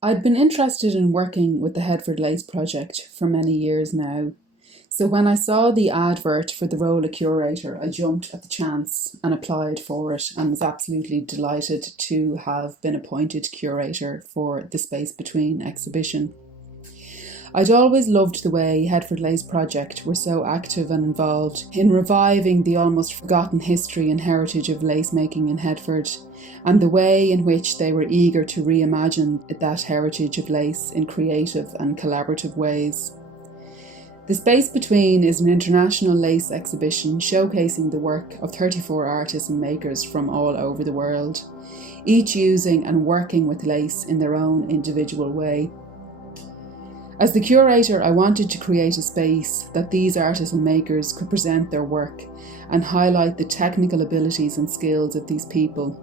I'd been interested in working with the Headford Lace Project for many years now. So when I saw the advert for the role of curator, I jumped at the chance and applied for it and was absolutely delighted to have been appointed curator for the Space Between exhibition. I'd always loved the way Headford Lace Project were so active and involved in reviving the almost forgotten history and heritage of lace making in Headford, and the way in which they were eager to reimagine that heritage of lace in creative and collaborative ways. The Space Between is an international lace exhibition showcasing the work of 34 artists and makers from all over the world, each using and working with lace in their own individual way. As the curator, I wanted to create a space that these artists and makers could present their work and highlight the technical abilities and skills of these people,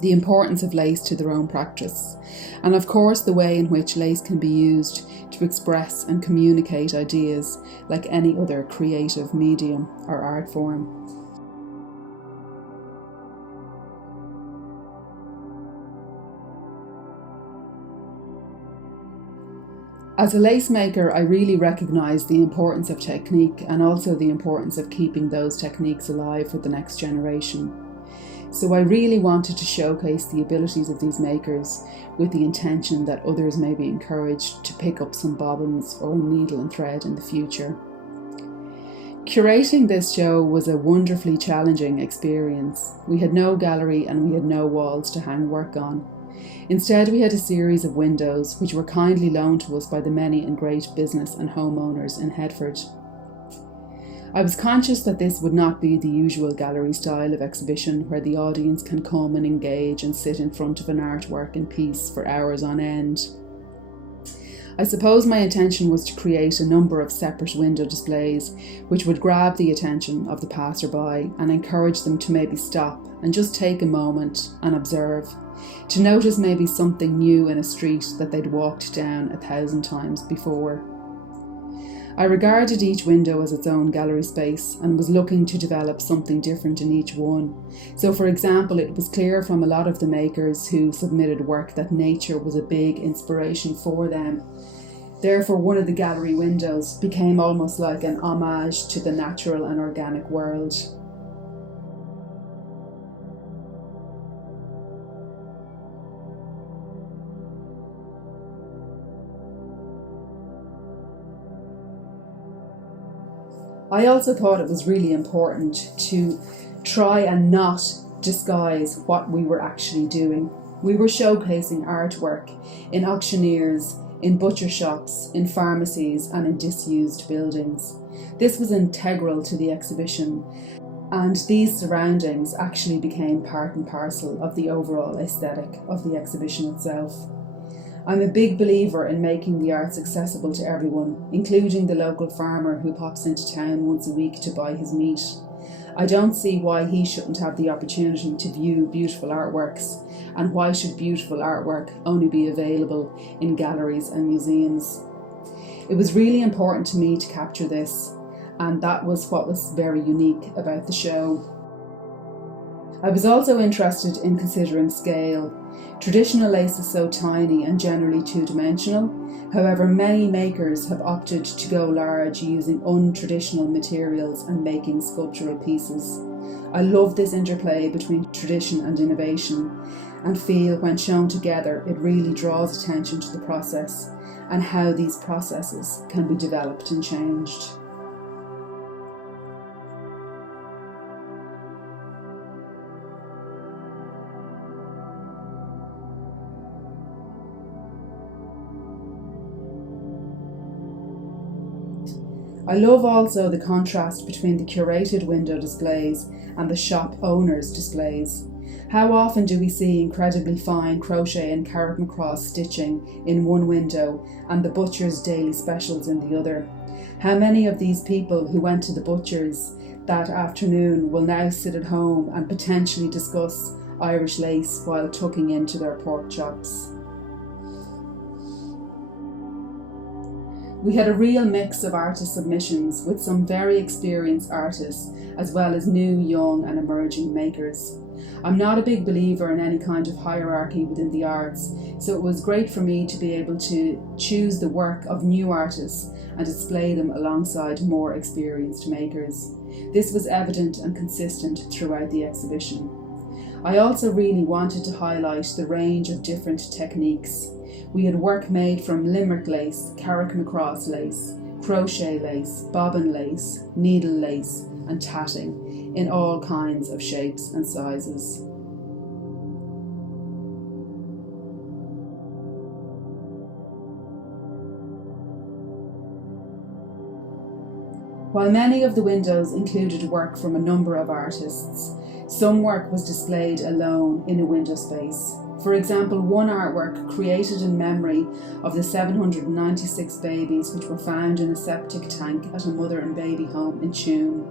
the importance of lace to their own practice, and of course the way in which lace can be used to express and communicate ideas like any other creative medium or art form. As a lace maker, I really recognise the importance of technique and also the importance of keeping those techniques alive for the next generation. So I really wanted to showcase the abilities of these makers with the intention that others may be encouraged to pick up some bobbins or a needle and thread in the future. Curating this show was a wonderfully challenging experience. We had no gallery and we had no walls to hang work on. Instead, we had a series of windows which were kindly loaned to us by the many and great business and homeowners in Headford. I was conscious that this would not be the usual gallery style of exhibition where the audience can come and engage and sit in front of an artwork in peace for hours on end. I suppose my intention was to create a number of separate window displays which would grab the attention of the passerby and encourage them to maybe stop and just take a moment and observe, to notice maybe something new in a street that they'd walked down 1,000 times before. I regarded each window as its own gallery space and was looking to develop something different in each one. So for example, it was clear from a lot of the makers who submitted work that nature was a big inspiration for them. Therefore, one of the gallery windows became almost like an homage to the natural and organic world. I also thought it was really important to try and not disguise what we were actually doing. We were showcasing artwork in auctioneers, in butcher shops, in pharmacies and in disused buildings. This was integral to the exhibition, and these surroundings actually became part and parcel of the overall aesthetic of the exhibition itself. I'm a big believer in making the arts accessible to everyone, including the local farmer who pops into town once a week to buy his meat. I don't see why he shouldn't have the opportunity to view beautiful artworks, and why should beautiful artwork only be available in galleries and museums. It was really important to me to capture this, and that was what was very unique about the show. I was also interested in considering scale. Traditional lace is so tiny and generally two-dimensional. However, many makers have opted to go large using untraditional materials and making sculptural pieces. I love this interplay between tradition and innovation, and feel when shown together it really draws attention to the process and how these processes can be developed and changed. I love also the contrast between the curated window displays and the shop owners' displays. How often do we see incredibly fine crochet and carrot macross stitching in one window and the butcher's daily specials in the other? How many of these people who went to the butcher's that afternoon will now sit at home and potentially discuss Irish lace while tucking into their pork chops? We had a real mix of artist submissions with some very experienced artists as well as new, young and emerging makers. I'm not a big believer in any kind of hierarchy within the arts, so it was great for me to be able to choose the work of new artists and display them alongside more experienced makers. This was evident and consistent throughout the exhibition. I also really wanted to highlight the range of different techniques. We had work made from limerick lace, Carrick-Macross lace, crochet lace, bobbin lace, needle lace and tatting in all kinds of shapes and sizes. While many of the windows included work from a number of artists, some work was displayed alone in a window space. For example, one artwork created in memory of the 796 babies which were found in a septic tank at a mother and baby home in Chun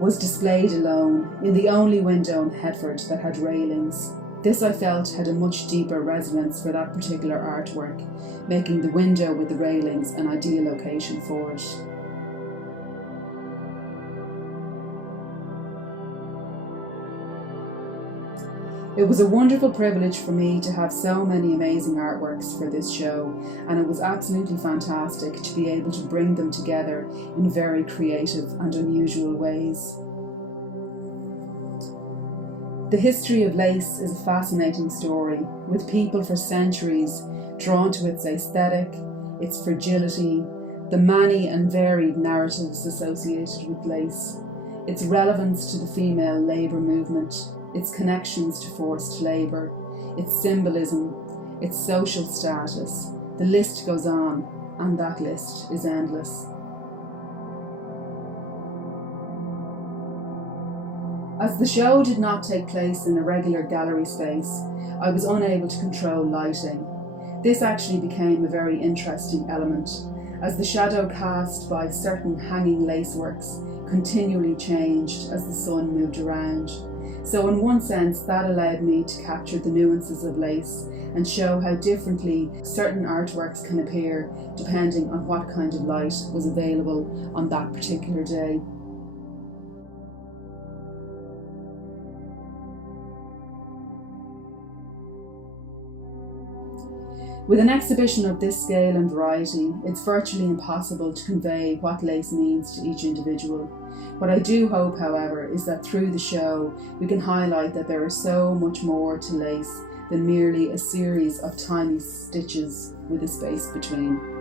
was displayed alone in the only window in Headford that had railings. This, I felt, had a much deeper resonance for that particular artwork, making the window with the railings an ideal location for it. It was a wonderful privilege for me to have so many amazing artworks for this show, and it was absolutely fantastic to be able to bring them together in very creative and unusual ways. The history of lace is a fascinating story, with people for centuries drawn to its aesthetic, its fragility, the many and varied narratives associated with lace, its relevance to the female labour movement, its connections to forced labour, its symbolism, its social status. The list goes on, and that list is endless. As the show did not take place in a regular gallery space, I was unable to control lighting. This actually became a very interesting element, as the shadow cast by certain hanging laceworks continually changed as the sun moved around. So in one sense, that allowed me to capture the nuances of lace and show how differently certain artworks can appear depending on what kind of light was available on that particular day. With an exhibition of this scale and variety, it's virtually impossible to convey what lace means to each individual. What I do hope, however, is that through the show we can highlight that there is so much more to lace than merely a series of tiny stitches with a space between.